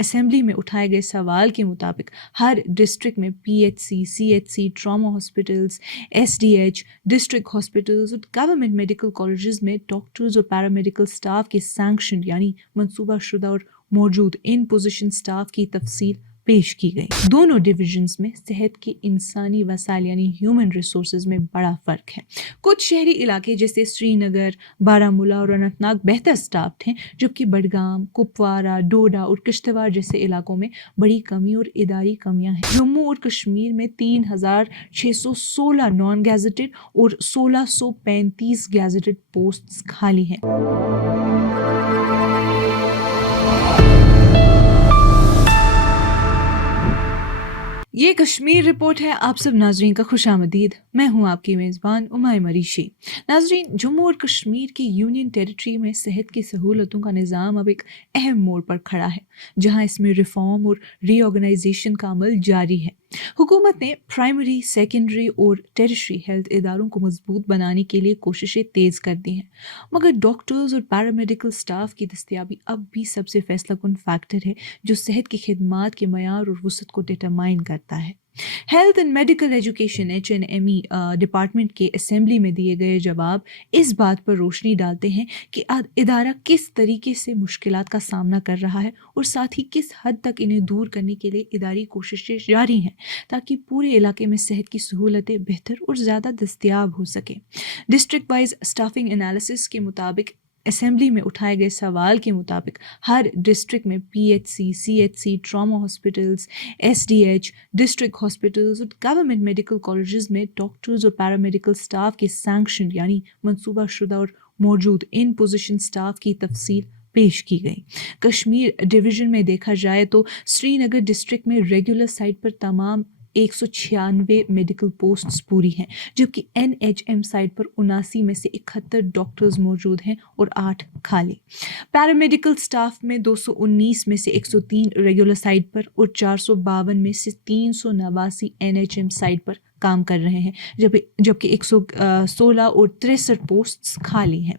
Assembly میں اٹھائے گئے سوال کے مطابق ہر ڈسٹرکٹ میں PHC, CHC, trauma hospitals, SDH, district hospitals اور گورنمنٹ میڈیکل کالجز میں ڈاکٹرز اور پیرامیڈیکل سٹاف کے سینکشن یعنی منصوبہ شدہ اور موجود ان پوزیشن سٹاف کی تفصیل پیش کی گئی۔ دونوں ڈویژنز میں صحت کے انسانی وسائل یعنی ہیومن ریسورسز میں بڑا فرق ہے۔ کچھ شہری علاقے جیسے سری نگر، بارہمولہ اور اننت ناگ بہتر اسٹافڈ ہیں، جبکہ بڈگام، کپوارہ، ڈوڈا اور کشتواڑ جیسے علاقوں میں بڑی کمی اور اداری کمیاں ہیں۔ جموں اور کشمیر میں 3616 نان گیزٹڈ اور 1635 گیزٹڈ پوسٹس خالی ہیں۔ یہ کشمیر رپورٹ ہے۔ آپ سب ناظرین کا خوش آمدید۔ میں ہوں آپ کی میزبان عمائے مریشی۔ ناظرین، جموں اور کشمیر کی یونین ٹیریٹری میں صحت کی سہولتوں کا نظام اب ایک اہم موڑ پر کھڑا ہے، جہاں اس میں ریفارم اور ری آرگنائزیشن کا عمل جاری ہے۔ حکومت نے پرائمری، سیکنڈری اور ٹیریٹری ہیلتھ اداروں کو مضبوط بنانے کے لیے کوششیں تیز کر دی ہیں، مگر ڈاکٹرز اور پیرامیڈیکل سٹاف کی دستیابی اب بھی سب سے فیصلہ کن فیکٹر ہے جو صحت کی خدمات کے معیار اور وسعت کو ڈٹرمائن کرتا ہے۔ Health and medical education HNME department کے اسمبلی میں دیے گئے جواب اس بات پر روشنی ڈالتے ہیں کہ ادارہ کس طریقے سے مشکلات کا سامنا کر رہا ہے اور ساتھ ہی کس حد تک انہیں دور کرنے کے لیے اداری کوششیں جاری ہیں تاکہ پورے علاقے میں صحت کی سہولتیں بہتر اور زیادہ دستیاب ہو سکیں۔ ڈسٹرکٹ وائز اسٹافنگ انالیسس کے مطابق اسمبلی میں اٹھائے گئے سوال کے مطابق ہر ڈسٹرکٹ میں PHC, CHC, trauma hospitals, SDH, district hospitals اور گورنمنٹ میڈیکل کالجز میں ڈاکٹرز اور پیرامیڈیکل سٹاف کے سینکشن یعنی منصوبہ شدہ اور موجود ان پوزیشن سٹاف کی تفصیل پیش کی گئی۔ کشمیر ڈویژن میں دیکھا جائے تو سری نگر ڈسٹرکٹ میں ریگولر سائٹ پر تمام 196 میڈیکل پوسٹس پوری ہیں، جبکہ NHM سائٹ پر 79 میں سے 71 ڈاکٹرز موجود ہیں اور 8 خالی۔ پیرامیڈیکل سٹاف میں 219 میں سے 103 ریگولر سائٹ پر اور 452 میں سے 389 NHM سائٹ پر کام کر رہے ہیں، جبکہ 116 اور 63 پوسٹس خالی ہیں۔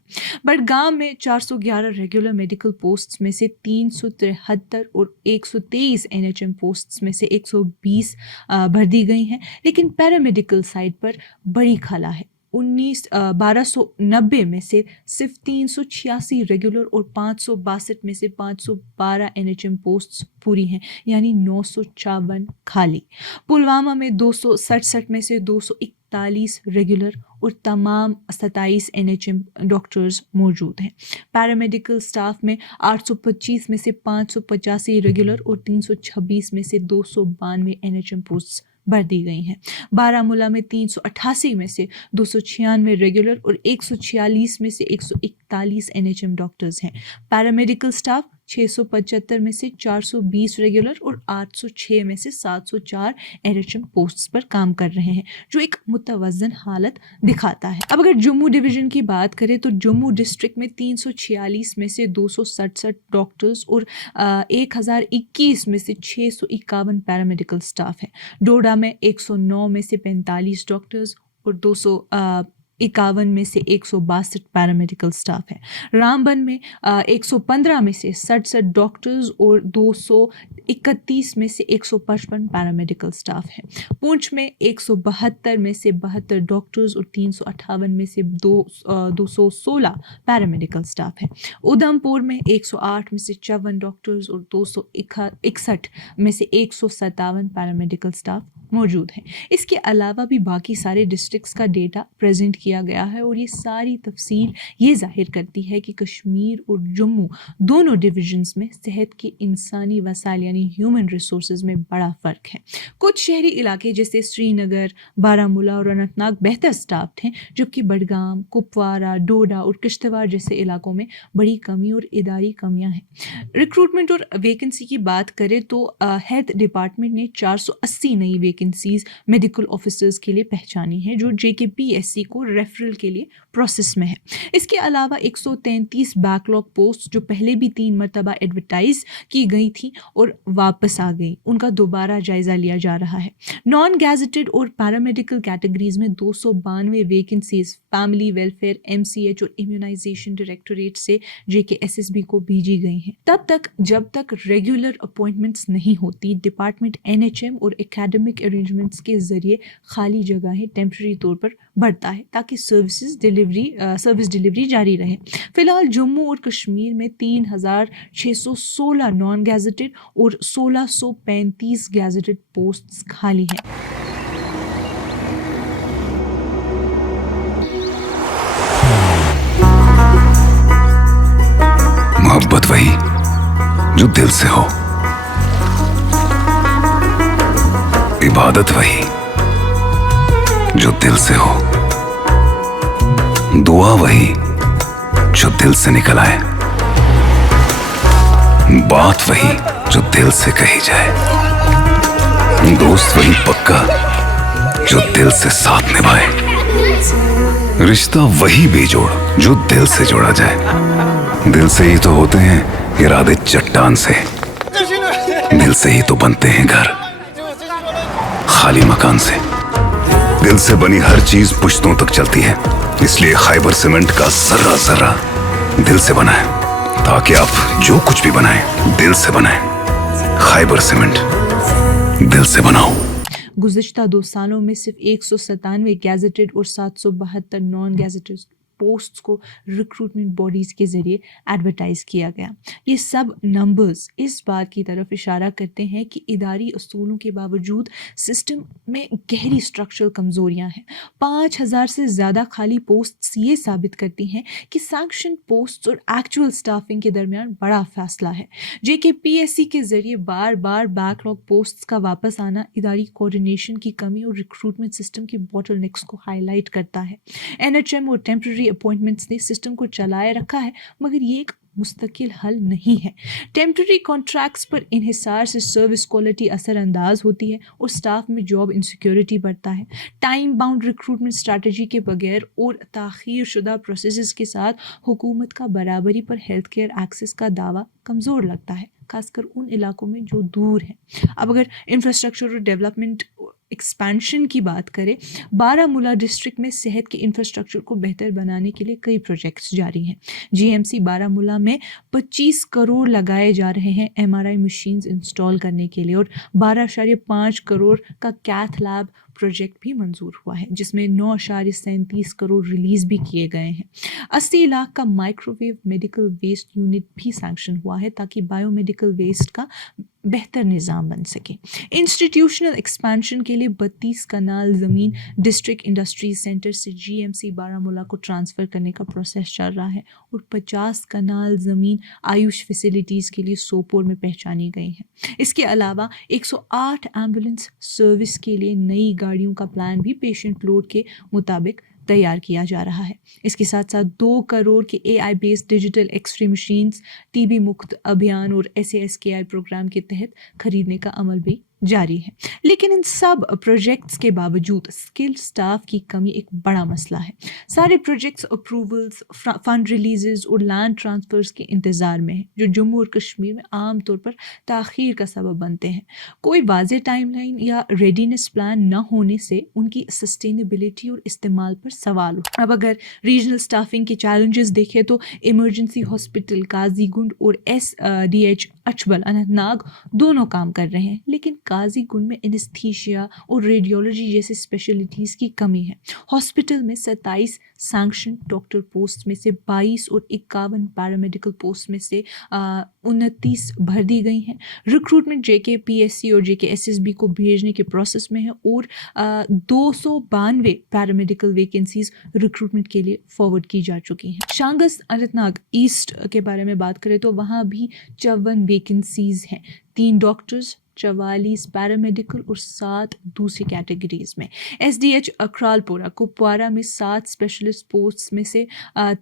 بڈگام میں 411 ریگولر میڈیکل پوسٹس میں سے 373 اور 123 NHM پوسٹس میں سے 120 بھر دی گئی ہیں، لیکن پیرامیڈیکل سائٹ پر بڑی خلا ہے۔ 1290 میں سے صرف 386 ریگولر اور 562 میں سے 512 NHM پوسٹس پوری ہیں، یعنی 954 خالی۔ پلوامہ میں 267 میں سے 241 ریگولر اور تمام 27 NHM ڈاکٹرز موجود ہیں۔ پیرامیڈیکل سٹاف میں 825 میں سے 585 ریگولر اور 326 میں سے 292 NHM پوسٹس بھر دی گئی ہیں۔ بارہمولہ میں 388 میں سے 296 ریگولر اور 146 میں سے 141 NHM ڈاکٹرز ہیں۔ پیرامیڈیکل سٹاف 675 میں سے 420 ریگولر اور 806 میں سے 704 NHM پوسٹس پر کام کر رہے ہیں، جو ایک متوازن حالت دکھاتا ہے۔ اب اگر جموں ڈویژن کی بات کریں تو جموں ڈسٹرکٹ میں 346 میں سے 267 ڈاکٹرز اور 1021 میں سے 651 پیرامیڈیکل سٹاف ہے۔ ڈوڈا میں 109 میں سے 45 ڈاکٹرز اور 251 میں سے 162 پیرامیڈیکل سٹاف ہے۔ رامبن میں 115 میں سے 67 ڈاکٹرز اور 231 میں سے 155 پیرامیڈیکل سٹاف ہے۔ پونچھ میں 172 میں سے 72 ڈاکٹرز اور 358 میں سے 216 پیرامیڈیکل سٹاف ہے۔ ادھم پور میں 108 میں سے 54 ڈاکٹرز اور 261 میں سے 157 پیرامیڈیکل سٹاف موجود ہیں۔ اس کے علاوہ بھی باقی سارے ڈسٹرکٹس کا ڈیٹا پریزنٹ کیا گیا ہے، اور یہ ساری تفصیل یہ ظاہر کرتی ہے کہ کشمیر اور جموں دونوں ڈویژنز میں صحت کے انسانی وسائل یعنی ہیومن ریسورسز میں بڑا فرق ہے۔ کچھ شہری علاقے جیسے سری نگر، بارہمولہ اور اننت ناگ بہتر اسٹافڈ ہیں، جبکہ بڈگام، کپوارہ، ڈوڈا اور کشتواڑ جیسے علاقوں میں بڑی کمی اور اداری کمیاں ہیں۔ ریکروٹمنٹ اور ویکنسی کی بات کریں تو ہیلتھ ڈپارٹمنٹ نے 480 نئی ویکنسی वैकेंसीज मेडिकल ऑफिसर्स के लिए पहचानी है जो JKPSC को रेफरल के लिए प्रोसेस में है। इसके अलावा 133 बैकलॉग पोस्ट जो पहले भी 3 मरतबा एडवर्टाइज की गई थी और वापस आ गई, उनका दोबारा जायजा लिया जा रहा है। नॉन गैजेटेड और पैरामेडिकल कैटेगरीज में 292 वैकेंसीज फैमिली वेलफेयर, MCH और इम्यूनाइजेशन डायरेक्टोरेट से JKSSB को भेजी गई हैं। तब तक जब तक रेगुलर अपॉइंटमेंट्स नहीं होती, डिपार्टमेंट NHM और एकेडमिक अरेंजमेंट्स के जरिए खाली जगहें टेम्पररी तौर पर बढ़ता है ताकि सर्विस डिलीवरी जारी रहे। फिलहाल जम्मू और कश्मीर में 3616 नॉन गैजेटेड और 1635 गैजेटेड पोस्ट्स खाली हैं। मोहब्बत वही जो दिल से हो, इबादत वही जो दिल से हो, दुआ वही जो दिल से निकल आए, बात वही जो दिल से कही जाए, दोस्त वही पक्का जो दिल से साथ निभाए, रिश्ता वही बेजोड़ जो दिल से जोड़ा जाए। दिल से ही तो होते हैं इरादे चट्टान से, दिल से ही तो बनते हैं घर खाली मकान से। दिल से बनी हर चीज पुश्तों तक चलती है, इसलिए खैबर सीमेंट का जर्रा जर्रा दिल से बना है ताकि आप जो कुछ भी बनाएं दिल से बनाएं। खैबर सीमेंट, दिल से बनाओ। गुज़िश्ता 2 सालों में सिर्फ 197 गैजेटेड और 772 नॉन गैजेटेड पोस्ट्स को रिक्रूटमेंट बॉडीज़ के ज़रिए एडवर्टाइज़ किया गया। ये सब नंबर्स इस बात की तरफ इशारा करते हैं कि इदारी असूलों के बावजूद सिस्टम में गहरी स्ट्रक्चरल कमज़ोरियाँ हैं। 5000 से ज़्यादा खाली पोस्ट्स ये साबित करती हैं कि सैंक्शन पोस्ट्स और एक्चुअल स्टाफिंग के दरमियान बड़ा फासला है। JKPSC के ज़रिए बार बार बैकलॉग पोस्ट्स का वापस आना इदारी कोऑर्डिनेशन की कमी और रिक्रूटमेंट सिस्टम की बॉटलनेक्स को हाईलाइट करता है। NHM और टेम्पररी अपॉइंटमेंट्स ने सिस्टम को चलाए रखा है, मगर ये एक मुस्तकिल हल नहीं है। टेम्पररी कॉन्ट्रैक्ट्स पर इन्हिसार से सर्विस क्वालिटी असरअंदाज होती है और स्टाफ में जॉब इनसिक्योरिटी बढ़ता है। टाइम बाउंड रिक्रूटमेंट स्ट्रैटेजी के बगैर और ताख़ीर शुदा प्रोसेसेस के साथ हुकूमत का बराबरी पर हेल्थ केयर एक्सेस का दावा कमज़ोर लगता है, खासकर उन इलाकों में जो दूर हैं। अब अगर इंफ्रास्ट्रक्चर और डेवलपमेंट एक्सपेंशन की बात करें, बारामूला डिस्ट्रिक्ट में सेहत के इंफ्रास्ट्रक्चर को बेहतर बनाने के लिए कई प्रोजेक्ट्स जारी हैं। GMC बारामूला में 25 करोड़ लगाए जा रहे हैं MRI मशीन्स इंस्टॉल करने के लिए और 12.5 करोड़ का कैथ लैब प्रोजेक्ट भी मंजूर हुआ है, जिसमें 9.37 करोड़ रिलीज़ भी किए गए हैं। 80 लाख का माइक्रोवेव मेडिकल वेस्ट यूनिट भी सैंक्शन हुआ है ताकि बायोमेडिकल वेस्ट का बेहतर निज़ाम बन सके। इंस्टीट्यूशनल एक्सपेंशन के लिए 32 कनाल ज़मीन डिस्ट्रिक्ट इंडस्ट्रीज सेंटर से GMC बारामूला को ट्रांसफ़र करने का प्रोसेस चल रहा है और 50 कनाल ज़मीन आयुष फैसिलिटीज़ के लिए सोपोर में पहचानी गई है। इसके अलावा 108 एम्बुलेंस सर्विस के लिए नई गाड़ियों का प्लान भी पेशेंट लोड के मुताबिक तैयार किया जा रहा है। इसके साथ साथ 2 करोड़ के AI based digital x ray machines TB मुक्त अभियान और SASKI प्रोग्राम के तहत खरीदने का अमल भी जारी है। लेकिन इन सब प्रोजेक्ट्स के बावजूद स्किल्ड स्टाफ की कमी एक बड़ा मसला है। सारे प्रोजेक्ट्स अप्रूवल्स, फंड रिलीजेस और लैंड ट्रांसफर्स के इंतज़ार में हैं, जो जम्मू और कश्मीर में आम तौर पर ताख़ीर का सबब बनते हैं। कोई वाज़ेह टाइमलाइन या रेडीनेस प्लान न होने से उनकी सस्टेनेबिलिटी और इस्तेमाल पर सवाल उठा। अब अगर रीजनल स्टाफिंग के चैलेंजेस देखें तो इमरजेंसी हॉस्पिटल काजीगुंड और SDH अचबल अनंतनाग दोनों काम कर रहे हैं, लेकिन काजीगुंड में एनेस्थीसिया और रेडियोलॉजी जैसे स्पेशलिटीज़ की कमी है। हॉस्पिटल में 27 सैंक्शन डॉक्टर पोस्ट में से 22 और 51 पैरामेडिकल पोस्ट में से 29 भर दी गई हैं। रिक्रूटमेंट JKPSC और JKSSB को भेजने के प्रोसेस में है और 292 पैरामेडिकल वैकेंसीज रिक्रूटमेंट के लिए फॉरवर्ड की जा चुकी हैं। शांगस अनंतनाग ईस्ट के बारे में बात करें तो वहाँ भी 54 वैकेंसीज हैं। 3 डॉक्टर्स, 44 पैरामेडिकल और 7 दूसरी कैटेगरीज में। एसडीएच अक्रालपुरा कुपवारा में 7 स्पेशलिस्ट पोस्ट्स में से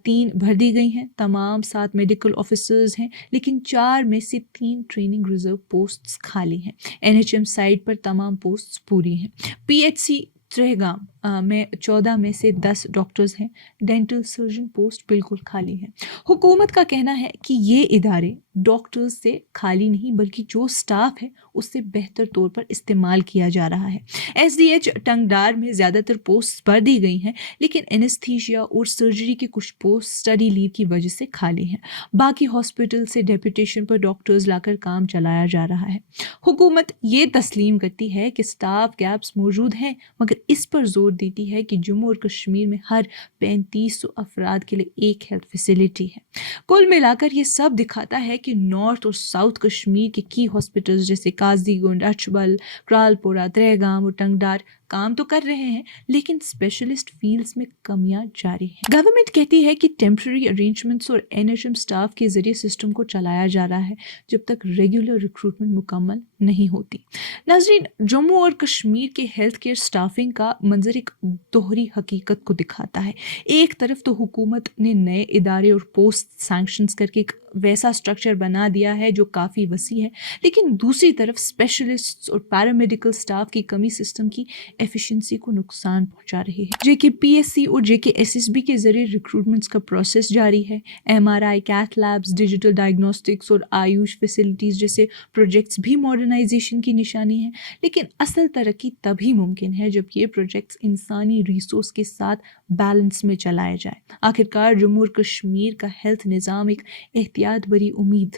3 भर दी गई हैं। तमाम 7 मेडिकल ऑफिसर्स हैं, लेकिन 4 में से 3 ट्रेनिंग रिजर्व पोस्ट्स खाली हैं। एनएचएम साइट पर तमाम पोस्ट्स पूरी हैं। पीएचसी त्रेहगाम में 14 में से 10 डॉक्टर्स हैं। डेंटल सर्जन पोस्ट बिल्कुल खाली है। हुकूमत का कहना है कि ये इदारे डॉक्टर्स से खाली नहीं बल्कि जो स्टाफ है उससे बेहतर तौर पर इस्तेमाल किया जा रहा है। एसडीएच टंगडार में ज़्यादातर पोस्ट भर दी गई हैं, लेकिन एनेस्थीसिया और सर्जरी के कुछ पोस्ट स्टडी लीव की वजह से खाली हैं। बाकी हॉस्पिटल से डेपुटेशन पर डॉक्टर्स लाकर काम चलाया जा रहा है। हुकूमत ये तस्लीम करती है कि स्टाफ गैप्स मौजूद हैं, मगर इस पर जोर देती है कि जम्मू और कश्मीर में हर 3500 अफराद के लिए एक हेल्थ फैसिलिटी है। कुल मिलाकर ये सब दिखाता है कि नॉर्थ और साउथ कश्मीर के की हॉस्पिटल्स जैसे काजीगुंड, अचबल, क्रालपुरा, त्रेगाम और टंगडार काम तो कर रहे हैं, लेकिन स्पेशलिस्ट फील्ड्स में कमियां जारी हैं। गवर्नमेंट कहती है कि टेम्पररी अरेंजमेंट्स और एनएचएम स्टाफ के जरिए सिस्टम को चलाया जा रहा है जब तक रेगुलर रिक्रूटमेंट मुकम्मल नहीं होती। नाज़रीन, जम्मू और कश्मीर के हेल्थ केयर स्टाफिंग का मंजर एक दोहरी हकीकत को दिखाता है। एक तरफ तो हुकूमत ने नए इदारे और पोस्ट सैंक्शंस करके एक वैसा स्ट्रक्चर बना दिया है जो काफ़ी वसी है, लेकिन दूसरी तरफ स्पेशलिस्ट्स और पैरामेडिकल स्टाफ की कमी सिस्टम की एफिशिएंसी को नुकसान पहुंचा रही है। जेकेपीएससी और जेकेएसएसबी के जरिए रिक्रूटमेंट्स का प्रोसेस जारी है। MRI, cath labs, digital diagnostics और आयुष फैसिलिटीज़ जैसे प्रोजेक्ट्स भी मॉडर्नाइजेशन की निशानी है, लेकिन असल तरक्की तभी मुमकिन है जब ये प्रोजेक्ट्स इंसानी रिसोर्स के साथ बैलेंस में चलाए जाए। आखिरकार जम्मू और कश्मीर का हेल्थ निज़ाम एक एहतियात भरी उम्मीद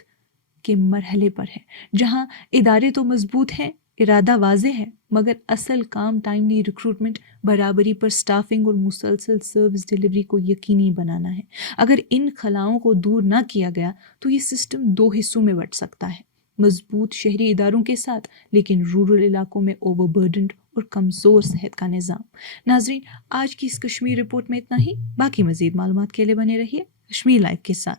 के मरहले पर है, जहां इदारे तो मजबूत हैं, इरादा वाज़ेह है, मगर असल काम टाइमली रिक्रूटमेंट, बराबरी पर स्टाफिंग और मुसलसल सर्विस डिलीवरी को यकीनी बनाना है। अगर इन खलाओं को दूर ना किया गया तो ये सिस्टम 2 हिस्सों में बंट सकता है, मजबूत शहरी इदारों के साथ लेकिन रूरल इलाकों में ओवरबर्डन्ड और कमज़ोर सेहत का निज़ाम। नाजरीन, आज की इस कश्मीर रिपोर्ट में इतना ही। बाकी मज़ीद मालूमात के लिए बने रहिए कश्मीर लाइव के साथ।